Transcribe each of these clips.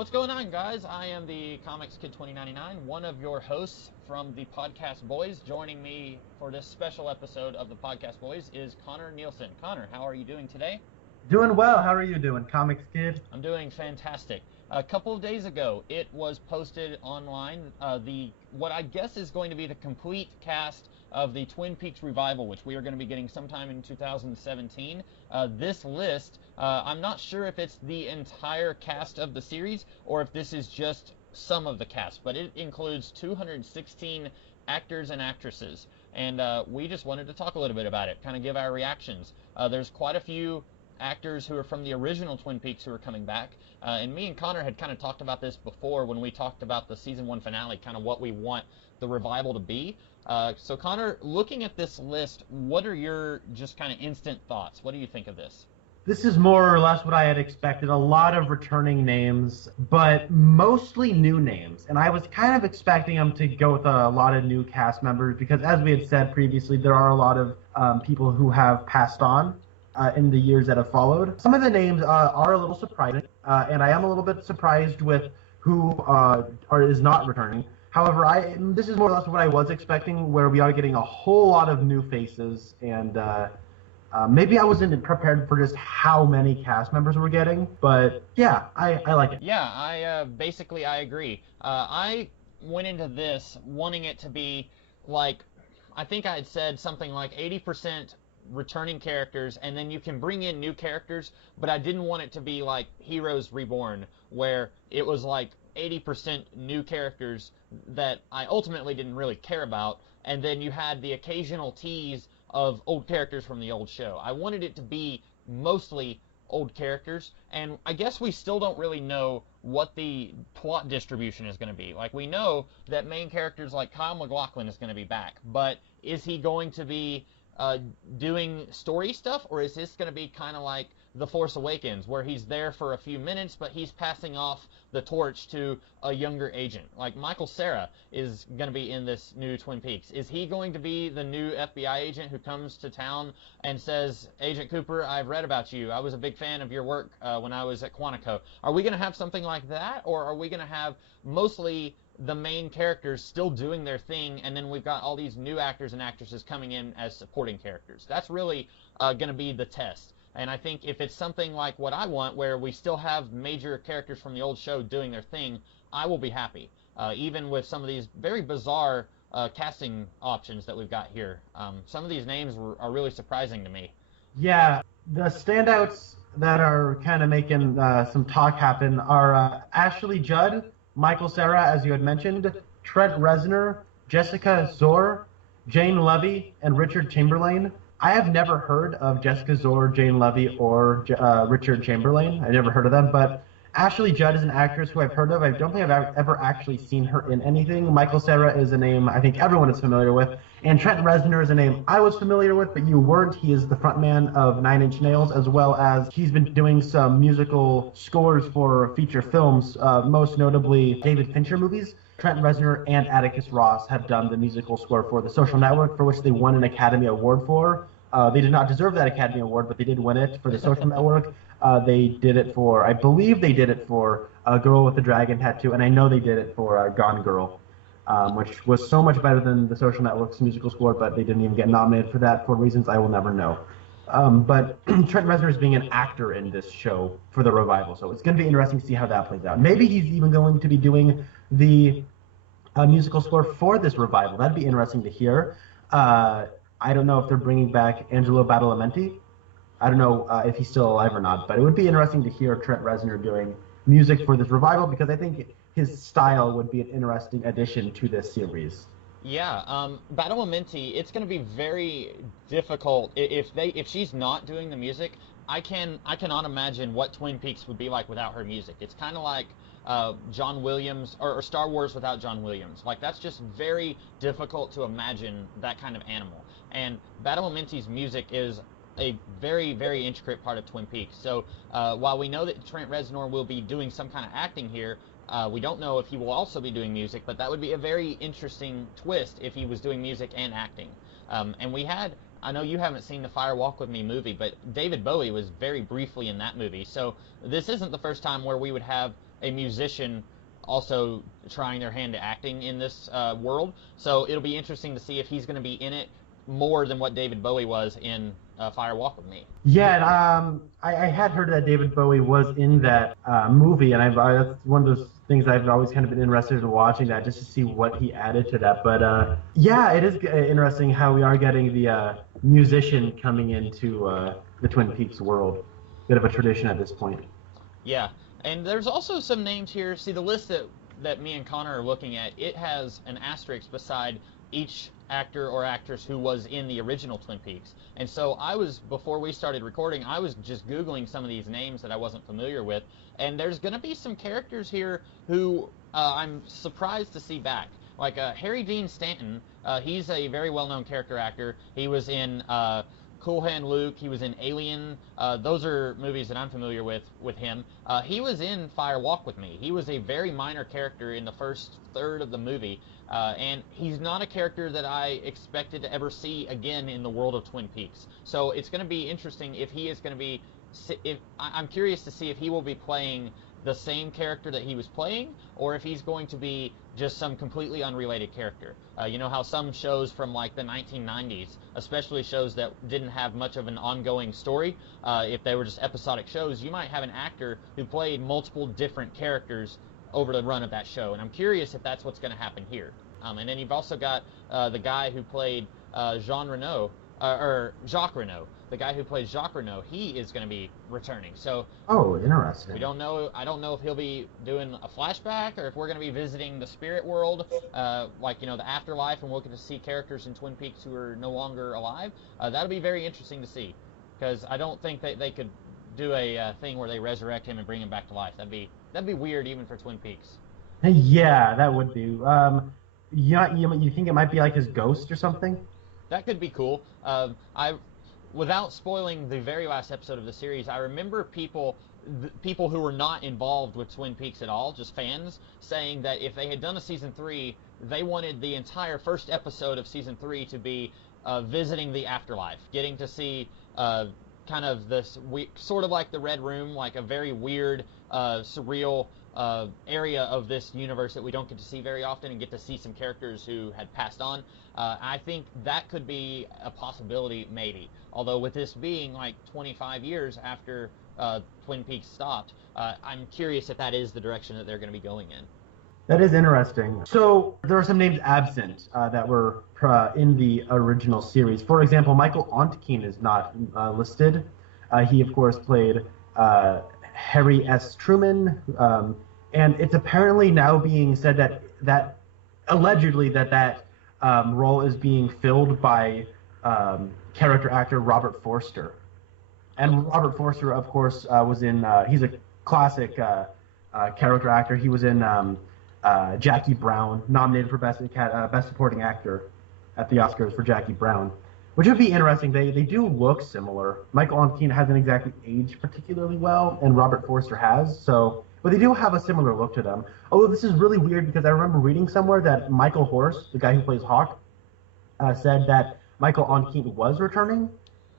What's going on, guys? I am the Comics Kid 2099, one of your hosts from the Podcast Boys. Joining me for this special episode of the Podcast Boys is Connor Nielsen. Connor, how are you doing today? Doing well. How are you doing, Comics Kid? I'm doing fantastic. A couple of days ago, it was posted online, what I guess is going to be the complete cast of the Twin Peaks revival, which we are going to be getting sometime in 2017. This list, I'm not sure if it's the entire cast of the series or if this is just some of the cast, but it includes 216 actors and actresses. And we just wanted to talk a little bit about it, kind of give our reactions. There's quite a few actors who are from the original Twin Peaks who are coming back. And me and Connor had kind of talked about this before when we talked about the season 1 finale, kind of what we want the revival to be. So Connor, looking at this list, what are your just kind of instant thoughts? What do you think of this? This is more or less what I had expected. A lot of returning names, but mostly new names. And I was kind of expecting them to go with a lot of new cast members because, as we had said previously, there are a lot of people who have passed on in the years that have followed. Some of the names are a little surprising, and I am a little bit surprised with who is not returning. However, this is more or less what I was expecting, where we are getting a whole lot of new faces, and maybe I wasn't prepared for just how many cast members we're getting, but yeah, I like it. Yeah, I agree. I went into this wanting it to be like, I think I had said something like 80% returning characters, and then you can bring in new characters, but I didn't want it to be like Heroes Reborn, where it was like 80% new characters that I ultimately didn't really care about, and then you had the occasional tease of old characters from the old show. I wanted it to be mostly old characters, and I guess we still don't really know what the plot distribution is going to be. Like, we know that main characters like Kyle MacLachlan is going to be back, but is he going to be doing story stuff, or is this going to be kind of like The Force Awakens, where he's there for a few minutes, but he's passing off the torch to a younger agent? Like, Michael Cera is going to be in this new Twin Peaks. Is he going to be the new FBI agent who comes to town and says, Agent Cooper, I've read about you. I was a big fan of your work when I was at Quantico. Are we going to have something like that, or are we going to have mostly the main characters still doing their thing, and then we've got all these new actors and actresses coming in as supporting characters? That's really going to be the test. And I think if it's something like what I want, where we still have major characters from the old show doing their thing, I will be happy. Even with some of these very bizarre casting options that we've got here. Some of these names are really surprising to me. Yeah, the standouts that are kind of making some talk happen are Ashley Judd, Michael Cera, as you had mentioned, Trent Reznor, Jessica Zor, Jane Levy, and Richard Chamberlain. I have never heard of Jessica Zor, Jane Levy, or Richard Chamberlain. I never heard of them, but Ashley Judd is an actress who I've heard of. I don't think I've ever actually seen her in anything. Michael Cera is a name I think everyone is familiar with, and Trent Reznor is a name I was familiar with, but you weren't. He is the frontman of Nine Inch Nails, as well as he's been doing some musical scores for feature films, most notably David Fincher movies. Trent Reznor and Atticus Ross have done the musical score for The Social Network, for which they won an Academy Award for. They did not deserve that Academy Award, but they did win it for The Social Network. They did it for, I believe they did it for Girl with the Dragon Tattoo, and I know they did it for Gone Girl, which was so much better than The Social Network's musical score, but they didn't even get nominated for that for reasons I will never know. But Trent Reznor is being an actor in this show for the revival, so it's going to be interesting to see how that plays out. Maybe he's even going to be doing the musical score for this revival. That'd be interesting to hear. I don't know if they're bringing back Angelo Badalamenti. I don't know if he's still alive or not, but it would be interesting to hear Trent Reznor doing music for this revival, because I think his style would be an interesting addition to this series. Yeah, Badalamenti, it's going to be very difficult if she's not doing the music. I cannot imagine what Twin Peaks would be like without her music. It's kind of like John Williams or Star Wars without John Williams. Like, that's just very difficult to imagine that kind of animal. And Badalamenti's music is a very, very intricate part of Twin Peaks. So while we know that Trent Reznor will be doing some kind of acting here, we don't know if he will also be doing music, but that would be a very interesting twist if he was doing music and acting. And we had, I know you haven't seen the Fire Walk With Me movie, but David Bowie was very briefly in that movie. So this isn't the first time where we would have a musician also trying their hand at acting in this world. So it'll be interesting to see if he's going to be in it more than what David Bowie was in Fire Walk with Me. Yeah, and I had heard that David Bowie was in that movie, and that's one of those things I've always kind of been interested in watching, that just to see what he added to that. But yeah, it is interesting how we are getting the musician coming into the Twin Peaks world. Bit of a tradition at this point. Yeah, and there's also some names here. See, the list that me and Connor are looking at, it has an asterisk beside each actor or actress who was in the original Twin Peaks. And so before we started recording, I was just Googling some of these names that I wasn't familiar with, and there's going to be some characters here who I'm surprised to see back. Like Harry Dean Stanton, he's a very well-known character actor. He was in Cool Hand Luke, he was in Alien. Those are movies that I'm familiar with him. He was in Fire Walk with Me. He was a very minor character in the first third of the movie, and he's not a character that I expected to ever see again in the world of Twin Peaks. So it's going to be interesting if he is going to be. I'm curious to see if he will be playing the same character that he was playing, or if he's going to be just some completely unrelated character. You know how some shows from like the 1990s, especially shows that didn't have much of an ongoing story, if they were just episodic shows, you might have an actor who played multiple different characters over the run of that show, and I'm curious if that's what's going to happen here. And then you've also got the guy who played Jean Reno, or Jacques Reno. The guy who plays Jacques Reno, he is going to be returning. So, interesting. We don't know. I don't know if he'll be doing a flashback or if we're going to be visiting the spirit world, like the afterlife, and we'll get to see characters in Twin Peaks who are no longer alive. That'll be very interesting to see, because I don't think that they could do a thing where they resurrect him and bring him back to life. That'd be weird even for Twin Peaks. Yeah, that would be. You think it might be like his ghost or something? That could be cool. Without spoiling the very last episode of the series, I remember people who were not involved with Twin Peaks at all, just fans, saying that if they had done a season 3, they wanted the entire first episode of season 3 to be visiting the afterlife, getting to see kind of this sort of like the Red Room, like a very weird, surreal area of this universe that we don't get to see very often, and get to see some characters who had passed on. I think that could be a possibility, maybe. Although with this being like 25 years after Twin Peaks stopped, I'm curious if that is the direction that they're going to be going in. That is interesting. So there are some names absent that were in the original series. For example, Michael Ontkean is not listed. He, of course, played Harry S. Truman, and it's apparently now being said that allegedly that role is being filled by character actor Robert Forster. And Robert Forster, of course, was in. He's a classic character actor. He was in Jackie Brown, nominated for Best Supporting Actor at the Oscars for Jackie Brown, which would be interesting. They do look similar. Michael Ontkean hasn't exactly aged particularly well, and Robert Forster has. But they do have a similar look to them. Although this is really weird, because I remember reading somewhere that Michael Horse, the guy who plays Hawk, said that Michael Ontkean was returning.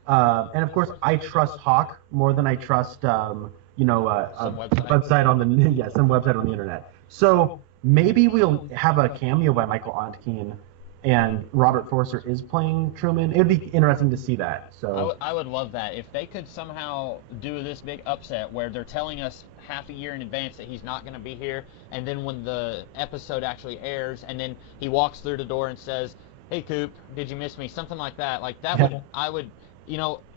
And of course, I trust Hawk more than I trust, some website on the internet. So maybe we'll have a cameo by Michael Ontkean, and Robert Forster is playing Truman. It would be interesting to see that. So I would love that if they could somehow do this big upset where they're telling us half a year in advance that he's not going to be here, and then when the episode actually airs, and then he walks through the door and says, "Hey Coop, did you miss me?" Something like that. Like that would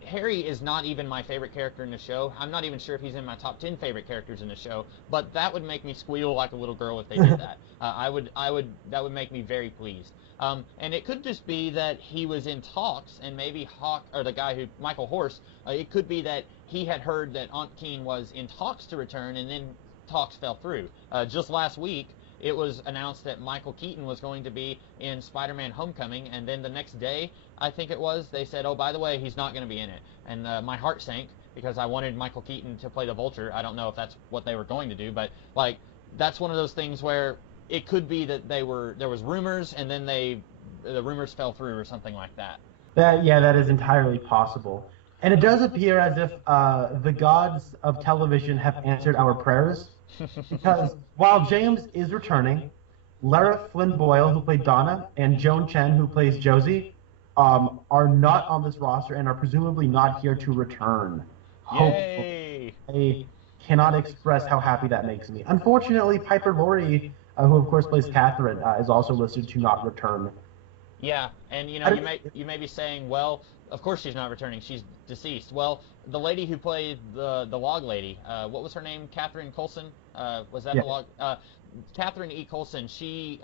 Harry is not even my favorite character in the show. I'm not even sure if he's in my top 10 favorite characters in the show, but that would make me squeal like a little girl if they did that. That would make me very pleased. And it could just be that he was in talks, and maybe Hawk, or the guy Michael Horse, it could be that he had heard that Ontkean was in talks to return, and then talks fell through. Just last week, it was announced that Michael Keaton was going to be in Spider-Man Homecoming, and then the next day, I think it was, they said, oh, by the way, he's not going to be in it. And my heart sank, because I wanted Michael Keaton to play the Vulture. I don't know if that's what they were going to do, but like that's one of those things where it could be that there was rumors, and then the rumors fell through or something like that. That is entirely possible. And it does appear as if the gods of television have answered our prayers, Because while James is returning, Lara Flynn Boyle, who played Donna, and Joan Chen, who plays Josie, are not on this roster and are presumably not here to return. Hopefully. Yay! I cannot express how happy that makes me. Unfortunately, Piper Laurie, who of course plays Catherine, is also listed to not return. Yeah, and you may be saying, well, of course she's not returning. She's deceased. Well, the lady who played the log lady, what was her name? Catherine Coulson. Was that Yeah. the log? Catherine E. Coulson. She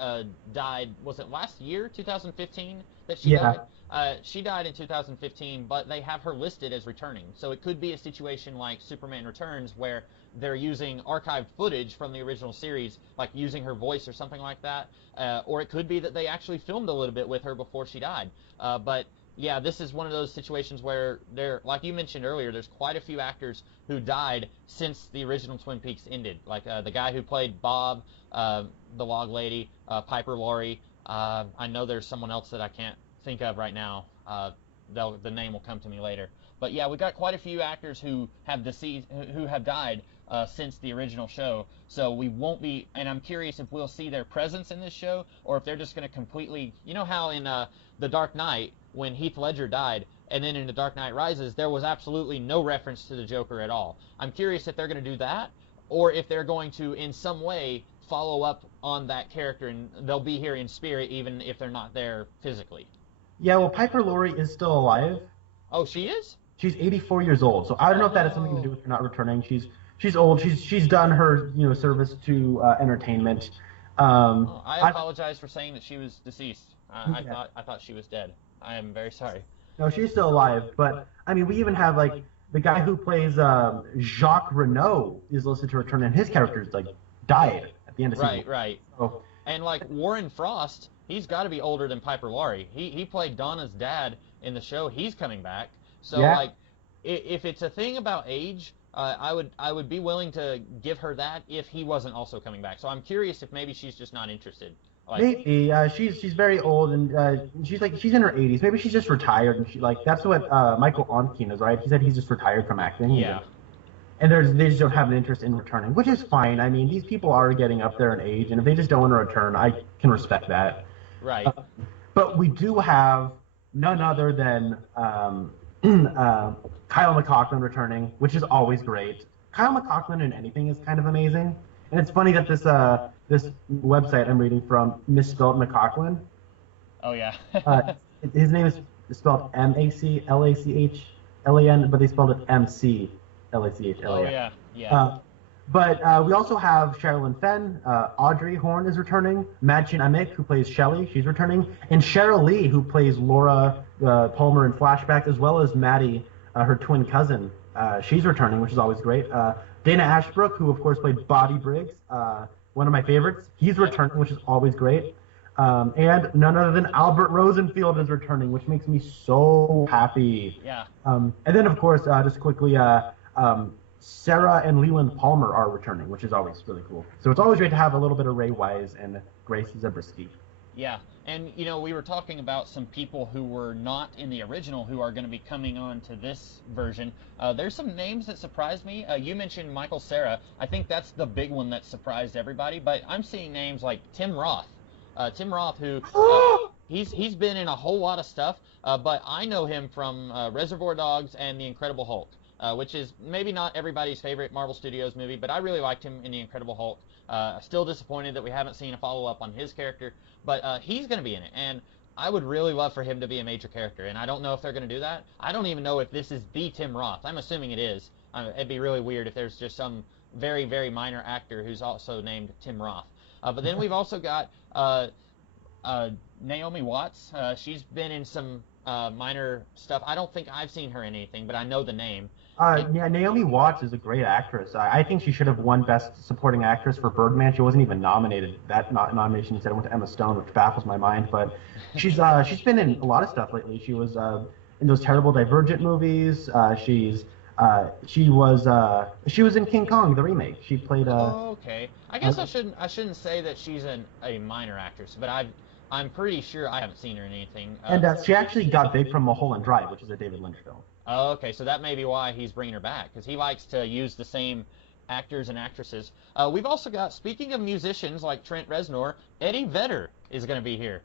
died. Was it last year, 2015, that she Yeah. died? She died in 2015, but they have her listed as returning. So it could be a situation like Superman Returns, where they're using archived footage from the original series, like using her voice or something like that. Or it could be that they actually filmed a little bit with her before she died. But yeah, this is one of those situations where like you mentioned earlier, there's quite a few actors who died since the original Twin Peaks ended. Like the guy who played Bob, the log lady, Piper Laurie. I know there's someone else that I can't think of right now. The name will come to me later. But yeah, we got quite a few actors who have who have died since the original show. So we won't be, and I'm curious if we'll see their presence in this show, or if they're just going to completely, you know how in The Dark Knight, when Heath Ledger died, and then in The Dark Knight Rises, there was absolutely no reference to the Joker at all. I'm curious if they're going to do that, or if they're going to, in some way, follow up on that character, and they'll be here in spirit, even if they're not there physically. Yeah, well, Piper Laurie is still alive. Oh, she is? She's 84 years old, so I don't know if that has something to do with her not returning. She's old. She's done her service to entertainment. Oh, I apologize for saying that she was deceased. Yeah. I thought she was dead. I am very sorry. No, she's still alive. But I mean, we even have like the guy who plays Jacques Renault is listed to return, and his character's like died at the end of season Right, right. one. So And like Warren Frost, he's got to be older than Piper Laurie. He played Donna's dad in the show. He's coming back. So Yeah. like, if it's a thing about age, I would be willing to give her that if he wasn't also coming back. So I'm curious if maybe she's just not interested. Like, maybe she's very old and she's in her 80s. Maybe she's just retired and that's what Michael Onkin is, right? He said he's just retired from acting. yeah, And they just don't have an interest in returning, which is fine. I mean, these people are getting up there in age, and if they just don't want to return, I can respect that. right. But we do have none other than Kyle MacLachlan returning, which is always great. Kyle MacLachlan in anything is kind of amazing, and it's funny that this website I'm reading from misspelled MacLachlan. Oh yeah. His name is spelled MacLachlan, but they spelled it McLachlan. Oh yeah, yeah. But we also have Sherilyn Fenn, Audrey Horne is returning, Madchen Amick, who plays Shelley, she's returning, and Cheryl Lee, who plays Laura Palmer in flashbacks, as well as Maddie, her twin cousin. She's returning, which is always great. Dana Ashbrook, who of course played Bobby Briggs, one of my favorites, he's returning, which is always great. And none other than Albert Rosenfield is returning, which makes me so happy. Yeah. And then, of course, just quickly, Sarah and Leland Palmer are returning, which is always really cool. So it's always great to have a little bit of Ray Wise and Grace Zabriskie. Yeah, and we were talking about some people who were not in the original who are going to be coming on to this version. There's some names that surprised me. You mentioned Michael Cera. I think that's the big one that surprised everybody. But I'm seeing names like Tim Roth. Tim Roth, who he's been in a whole lot of stuff, but I know him from Reservoir Dogs and The Incredible Hulk. Which is maybe not everybody's favorite Marvel Studios movie, but I really liked him in The Incredible Hulk. Still disappointed that we haven't seen a follow-up on his character, but he's going to be in it, and I would really love for him to be a major character, and I don't know if they're going to do that. I don't even know if this is the Tim Roth. I'm assuming it is. It'd be really weird if there's just some very, very minor actor who's also named Tim Roth. But then we've also got Naomi Watts. She's been in some minor stuff. I don't think I've seen her in anything, but I know the name. Yeah, Naomi Watts is a great actress. I think she should have won Best Supporting Actress for Birdman. She wasn't even nominated. That nomination instead went to Emma Stone, which baffles my mind. But she's been in a lot of stuff lately. She was in those terrible Divergent movies. She was in King Kong, the remake. She played. Oh, okay. I guess I shouldn't say that she's a minor actress, but I'm pretty sure I haven't seen her in anything. And she actually got big from Mulholland Drive, which is a David Lynch film. Oh, okay, so that may be why he's bringing her back, because he likes to use the same actors and actresses. We've also got, speaking of musicians like Trent Reznor, Eddie Vedder is going to be here.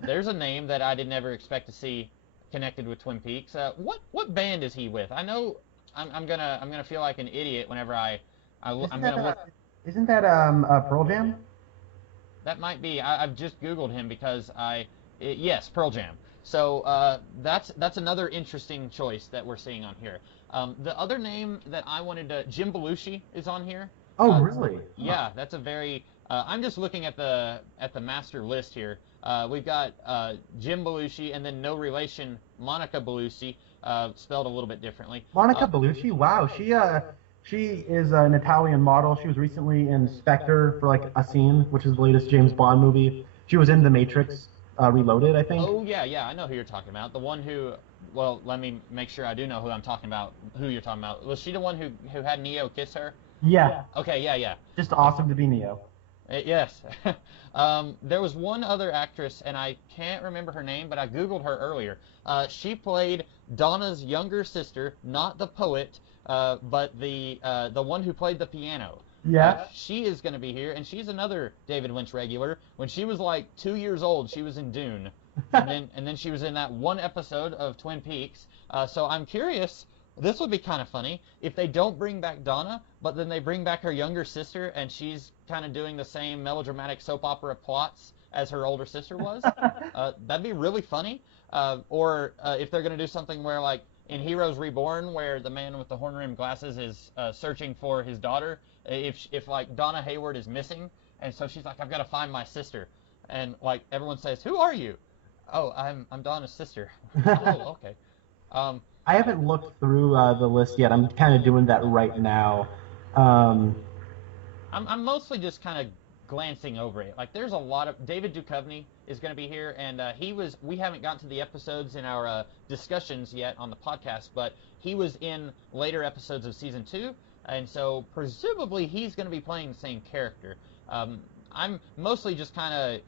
There's a name that I did never expect to see connected with Twin Peaks. What band is he with? I know I'm gonna feel like an idiot whenever I'm gonna look. Isn't that Pearl Jam? That might be. I've just Googled him because yes, Pearl Jam. So that's another interesting choice that we're seeing on here. The other name that I wanted to, Jim Belushi is on here. Oh, really? Yeah, that's a very. I'm just looking at the master list here. We've got Jim Belushi and then no relation Monica Bellucci, spelled a little bit differently. Monica Bellucci? Wow, she is an Italian model. She was recently in Spectre for like a scene, which is the latest James Bond movie. She was in The Matrix Reloaded, I think. Oh yeah, I know who you're talking about. The one who, well, let me make sure I do know who I'm talking about. Who you're talking about? Was she the one who had Neo kiss her? Yeah. Okay, yeah. Just awesome to be Neo. Yes. There was one other actress, and I can't remember her name, but I Googled her earlier. She played Donna's younger sister, not the poet, but the one who played the piano. Yeah. She is going to be here, and she's another David Lynch regular. When she was like 2 years old, she was in Dune, and then she was in that one episode of Twin Peaks. So I'm curious. This would be kind of funny if they don't bring back Donna, but then they bring back her younger sister, and she's kind of doing the same melodramatic soap opera plots as her older sister was. That'd be really funny. Or if they're going to do something where, like in Heroes Reborn, where the man with the horn-rimmed glasses is searching for his daughter, if like Donna Hayward is missing, and so she's like, I've got to find my sister, and like everyone says, who are you? Oh, I'm Donna's sister. Oh, okay. I haven't looked through the list yet. I'm kind of doing that right now. I'm mostly just kind of glancing over it. Like, there's a lot of David Duchovny is going to be here, and we haven't gotten to the episodes in our discussions yet on the podcast, but he was in later episodes of season 2, and so presumably he's going to be playing the same character. I'm mostly just kind of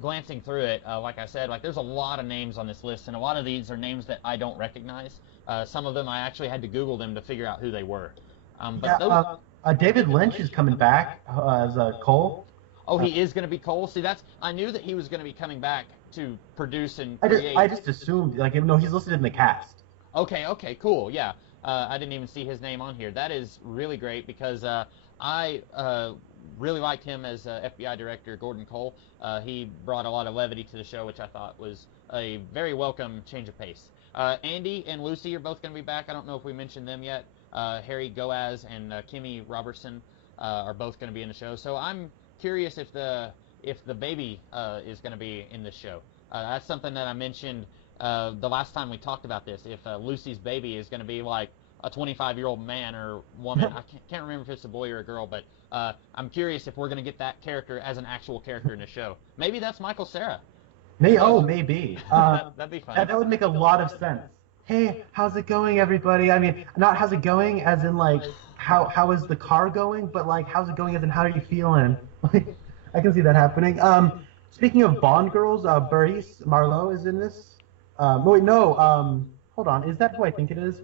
glancing through it. Like I said, like there's a lot of names on this list, and a lot of these are names that I don't recognize. Some of them I actually had to Google them to figure out who they were. David Lynch is coming back as Cole. Oh, he is going to be Cole? See, I knew that he was going to be coming back to produce and create. I just assumed, like, no, he's listed in the cast. Okay, cool, yeah. I didn't even see his name on here. That is really great because I really liked him as FBI Director Gordon Cole. He brought a lot of levity to the show, which I thought was a very welcome change of pace. Andy and Lucy are both going to be back. I don't know if we mentioned them yet. Harry Goaz and Kimmy Robertson are both going to be in the show. So I'm curious if the baby is going to be in this show. That's something that I mentioned the last time we talked about this. If Lucy's baby is going to be like a 25-year-old man or woman. I can't remember if it's a boy or a girl, but I'm curious if we're going to get that character as an actual character in the show. Maybe that's Michael Cera. Maybe. That'd be fun. That would make a lot of sense. Hey, how's it going, everybody? I mean, not how's it going as in, like, how is the car going, but, like, how's it going as in how are you feeling? I can see that happening. Speaking of Bond girls, Bernice Marlowe is in this. Hold on. Is that who I think it is?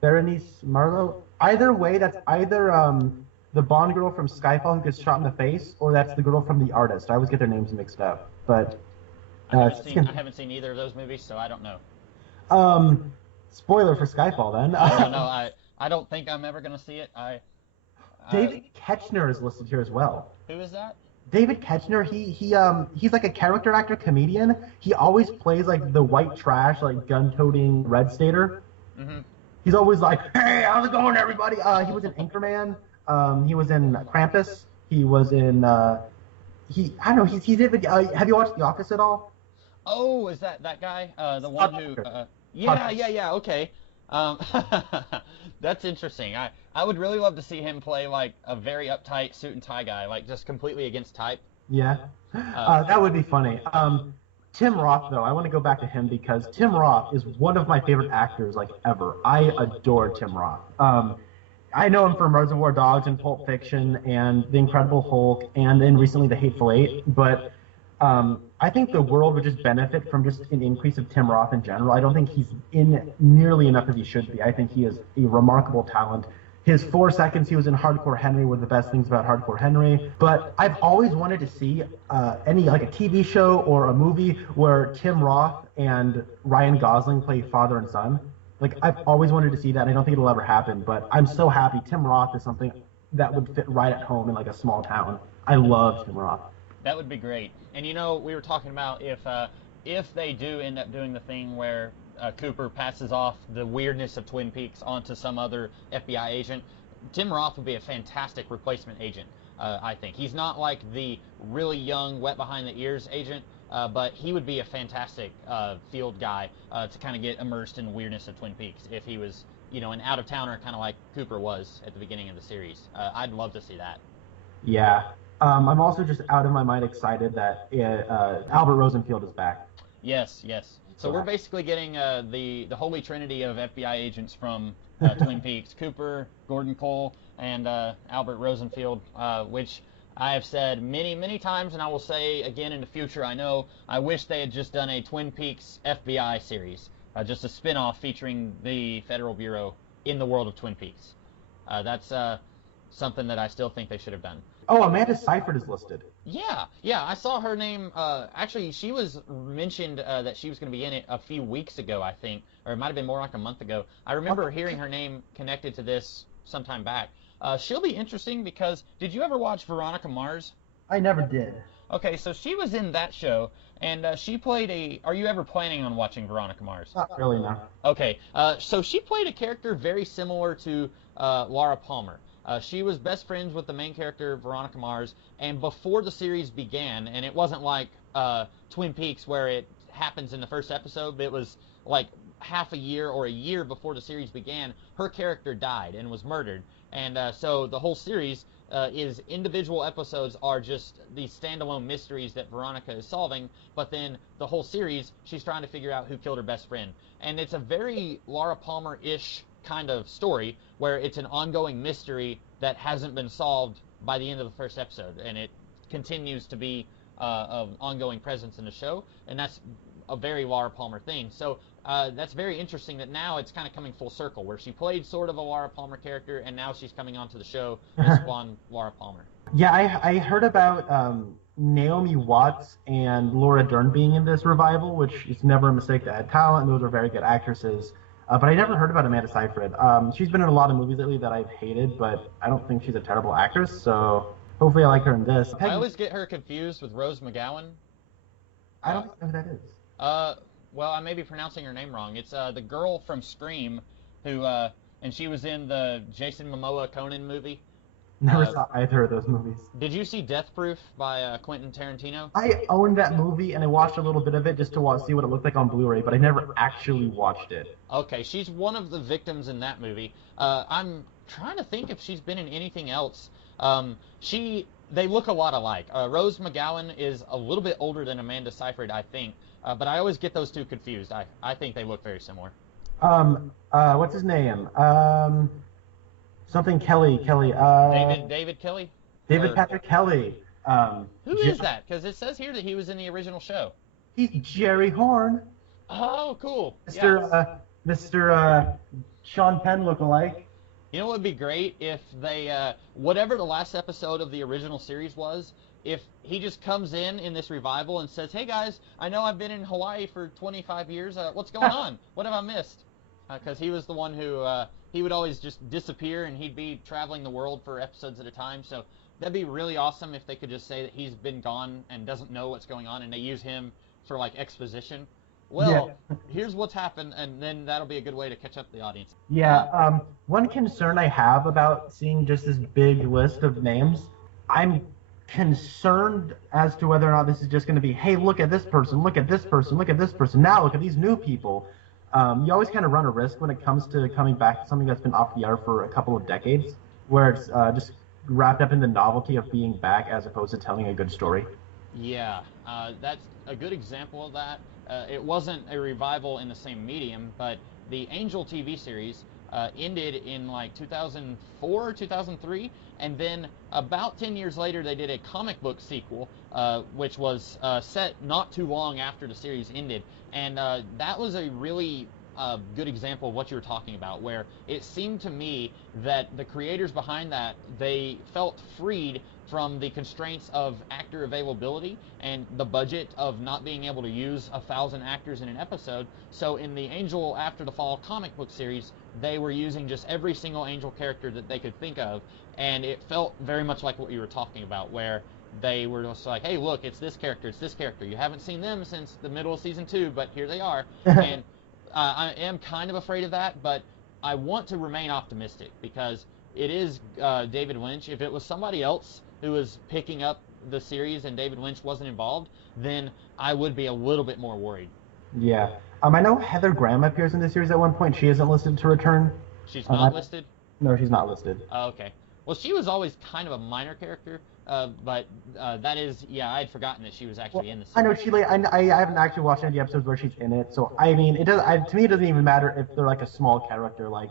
Berenice Marlowe? Either way, that's either the Bond girl from Skyfall who gets shot in the face, or that's the girl from The Artist. I always get their names mixed up. But I haven't seen either of those movies, so I don't know. Spoiler for Skyfall, then. No, I don't think I'm ever going to see it. David Koechner is listed here as well. Who is that? David Koechner, he's like a character actor comedian. He always plays like the white trash, like gun-toting Red Stater. Mm-hmm. He's always like, hey, how's it going, everybody? He was in Anchorman. He was in Krampus. He was in, he's David, have you watched The Office at all? Oh, is that guy? The one who, yeah, okay. That's interesting. I would really love to see him play like a very uptight suit and tie guy, like just completely against type. Yeah, that would be funny. Tim Roth, though, I want to go back to him because Tim Roth is one of my favorite actors like ever. I adore Tim Roth. I know him from Reservoir Dogs and Pulp Fiction and The Incredible Hulk and then recently The Hateful Eight, but I think the world would just benefit from just an increase of Tim Roth in general. I don't think he's in nearly enough as he should be. I think he is a remarkable talent. His 4 seconds he was in Hardcore Henry were the best things about Hardcore Henry. But I've always wanted to see any like a TV show or a movie where Tim Roth and Ryan Gosling play father and son. Like I've always wanted to see that. I don't think it'll ever happen, but I'm so happy. Tim Roth is something that would fit right at home in like a small town. I love Tim Roth. That would be great. And we were talking about if they do end up doing the thing where Cooper passes off the weirdness of Twin Peaks onto some other FBI agent, Tim Roth would be a fantastic replacement agent. I think he's not like the really young, wet behind the ears agent, but he would be a fantastic field guy to kind of get immersed in the weirdness of Twin Peaks if he was, an out-of-towner kind of like Cooper was at the beginning of the series. I'd love to see that. Yeah. I'm also just out of my mind excited that Albert Rosenfield is back. Yes. So we're basically getting the holy trinity of FBI agents from Twin Peaks: Cooper, Gordon Cole, and Albert Rosenfield, which I have said many, many times, and I will say again in the future. I wish they had just done a Twin Peaks FBI series, just a spin-off featuring the Federal Bureau in the world of Twin Peaks. That's something that I still think they should have done. Oh, Amanda Seyfried is listed. Yeah, I saw her name. Actually, she was mentioned that she was going to be in it a few weeks ago, I think, or it might have been more like a month ago. I remember hearing her name connected to this sometime back. She'll be interesting because, did you ever watch Veronica Mars? I never did. Okay, so she was in that show, and she played Are you ever planning on watching Veronica Mars? Not really, no. Okay, so she played a character very similar to Laura Palmer. She was best friends with the main character, Veronica Mars, and before the series began, and it wasn't like Twin Peaks where it happens in the first episode, but it was like half a year or a year before the series began, her character died and was murdered. And so the whole series is individual episodes are just these standalone mysteries that Veronica is solving, but then the whole series, she's trying to figure out who killed her best friend. And it's a very Laura Palmer-ish kind of story where it's an ongoing mystery that hasn't been solved by the end of the first episode, and it continues to be an ongoing presence in the show, and that's a very Laura Palmer thing. So that's very interesting that now it's kind of coming full circle, where she played sort of a Laura Palmer character, and now she's coming onto the show as blonde Laura Palmer. Yeah, I heard about Naomi Watts and Laura Dern being in this revival, which is never a mistake to add talent, and those are very good actresses. But I never heard about Amanda Seyfried. She's been in a lot of movies lately that I've hated, but I don't think she's a terrible actress, so hopefully I like her in this. I always get her confused with Rose McGowan. I don't know who that is. Well, I may be pronouncing her name wrong. It's the girl from Scream, who and she was in the Jason Momoa Conan movie. Never saw either of those movies. Did you see Death Proof by Quentin Tarantino? I owned that movie, and I watched a little bit of it just to see what it looked like on Blu-ray, but I never actually watched it. Okay, she's one of the victims in that movie. I'm trying to think if she's been in anything else. They look a lot alike. Rose McGowan is a little bit older than Amanda Seyfried, I think, but I always get those two confused. I think they look very similar. What's his name? Something Kelly. David Kelly? David Patrick Kelly. Who is that? Because it says here that he was in the original show. He's Jerry Horn. Oh, cool. Mr. Sean Penn lookalike. You know what would be great if they, whatever the last episode of the original series was, if he just comes in this revival and says, hey guys, I know I've been in Hawaii for 25 years. What's going on? What have I missed? Because he was the one who, he would always just disappear and he'd be traveling the world for episodes at a time. So that'd be really awesome if they could just say that he's been gone and doesn't know what's going on and they use him for like exposition. Well, here's what's happened, and then that'll be a good way to catch up the audience. Yeah, one concern I have about seeing just this big list of names, I'm concerned as to whether or not this is just going to be, hey, look at this person, look at this person, look at this person, now look at these new people. You always kind of run a risk when it comes to coming back to something that's been off the air for a couple of decades, where it's just wrapped up in the novelty of being back as opposed to telling a good story. Yeah, that's a good example of that. It wasn't a revival in the same medium, but the Angel TV series ended in like 2004, 2003, and then about 10 years later they did a comic book sequel, which was set not too long after the series ended, and that was a really a good example of what you were talking about, where it seemed to me that the creators behind that, they felt freed from the constraints of actor availability and the budget of not being able to use 1,000 actors in an episode. So in the Angel After the Fall comic book series, they were using just every single Angel character that they could think of, and it felt very much like what you were talking about, where they were just like, hey, look, it's this character, it's this character. You haven't seen them since the middle of season 2, but here they are. And I am kind of afraid of that, but I want to remain optimistic because it is David Lynch. If it was somebody else who was picking up the series and David Lynch wasn't involved, then I would be a little bit more worried. Yeah. I know Heather Graham appears in the series at one point. She isn't listed to return. She's not listed? No, she's not listed. Oh, okay. Well, she was always kind of a minor character, but that is, yeah, I had forgotten that she was actually in the series. I know I haven't actually watched any of the episodes where she's in it, so I mean, to me it doesn't even matter if they're like a small character, like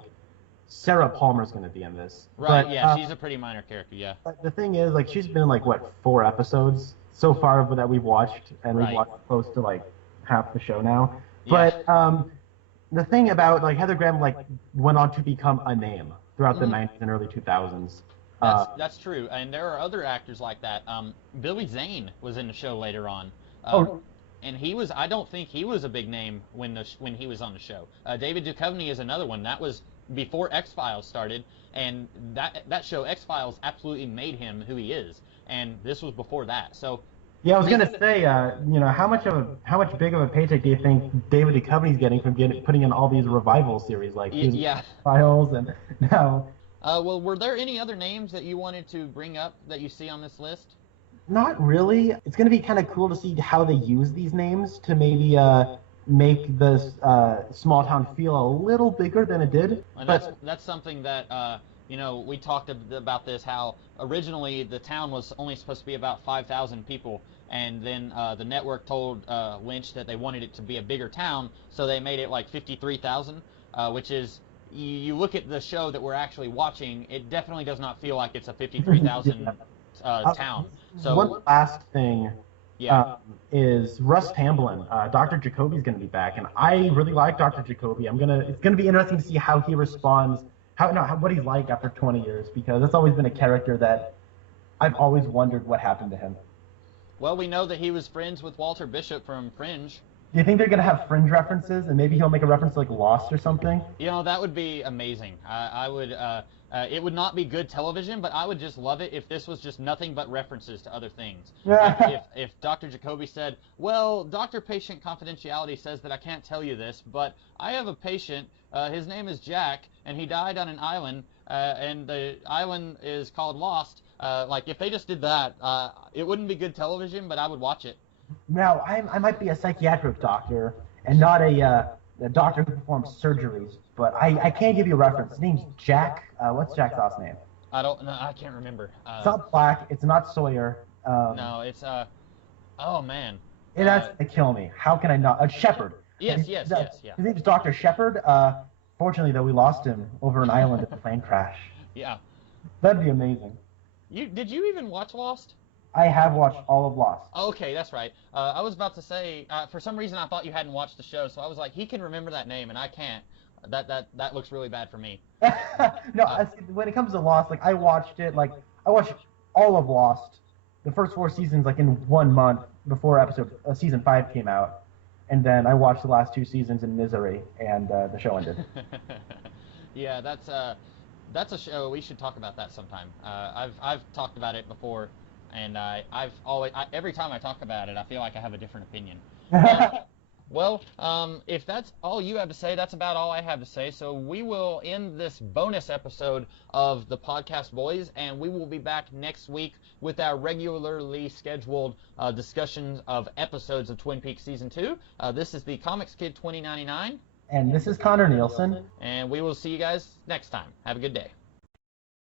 Sarah Palmer's going to be in this. Right, but, yeah, she's a pretty minor character, yeah. But the thing is, like, she's been in, like, 4 episodes so far that we've watched, and we've watched close to, like, half the show now. Yeah. But the thing about, like, Heather Graham, like, went on to become a name throughout the 90s and early 2000s. That's true, and there are other actors like that. Billy Zane was in the show later on. And I don't think he was a big name when he was on the show. David Duchovny is another one. That was before X-Files started, and that show X-Files absolutely made him who he is, and this was before that. So yeah, I was gonna say, how much big of a paycheck do you think David Duchovny's getting from putting in all these revival series like X-Files and now? Well, were there any other names that you wanted to bring up that you see on this list? Not really. It's gonna be kind of cool to see how they use these names to maybe make this small town feel a little bigger than it did. And that's something that we talked about this, how originally the town was only supposed to be about 5,000 people, and then the network told Lynch that they wanted it to be a bigger town, so they made it like 53,000, which is, you look at the show that we're actually watching, it definitely does not feel like it's a 53,000 town. So one last thing. Is Russ Tamblyn. Dr. Jacoby's going to be back, and I really like Dr. Jacoby. It's gonna be interesting to see how he responds, what he's like after 20 years, because that's always been a character that I've always wondered what happened to him. Well, we know that he was friends with Walter Bishop from Fringe. Do you think they're going to have Fringe references, and maybe he'll make a reference to, like, Lost or something? That would be amazing. I would. It would not be good television, but I would just love it if this was just nothing but references to other things. Like if Dr. Jacoby said, well, doctor-patient confidentiality says that I can't tell you this, but I have a patient, his name is Jack, and he died on an island, and the island is called Lost. Like, if they just did that, it wouldn't be good television, but I would watch it. Now, I might be a psychiatric doctor and not a doctor who performs surgeries, but I can't give you a reference. His name's Jack. What's Jack's last name? I can't remember. It's not Black. It's not Sawyer. No, it's oh man. That's gonna kill me. How can I not? Shepard. Yes. His name's Dr. Shepard. Fortunately, though, we lost him over an island in a plane crash. Yeah. That'd be amazing. Did you even watch Lost? I have watched all of Lost. Okay, that's right. I was about to say, for some reason I thought you hadn't watched the show, so I was like, he can remember that name, and I can't. That looks really bad for me. No, when it comes to Lost, like, I watched all of Lost, the first 4 seasons, like, in 1 month before season 5 came out, and then I watched the last 2 seasons in misery, and the show ended. Yeah, that's a show. We should talk about that sometime. I've talked about it before. And every time I talk about it, I feel like I have a different opinion. Well, if that's all you have to say, that's about all I have to say. So we will end this bonus episode of the Podcast Boys, and we will be back next week with our regularly scheduled discussions of episodes of Twin Peaks Season 2. This is the Comics Kid 2099. And this is Connor Nielsen. And we will see you guys next time. Have a good day.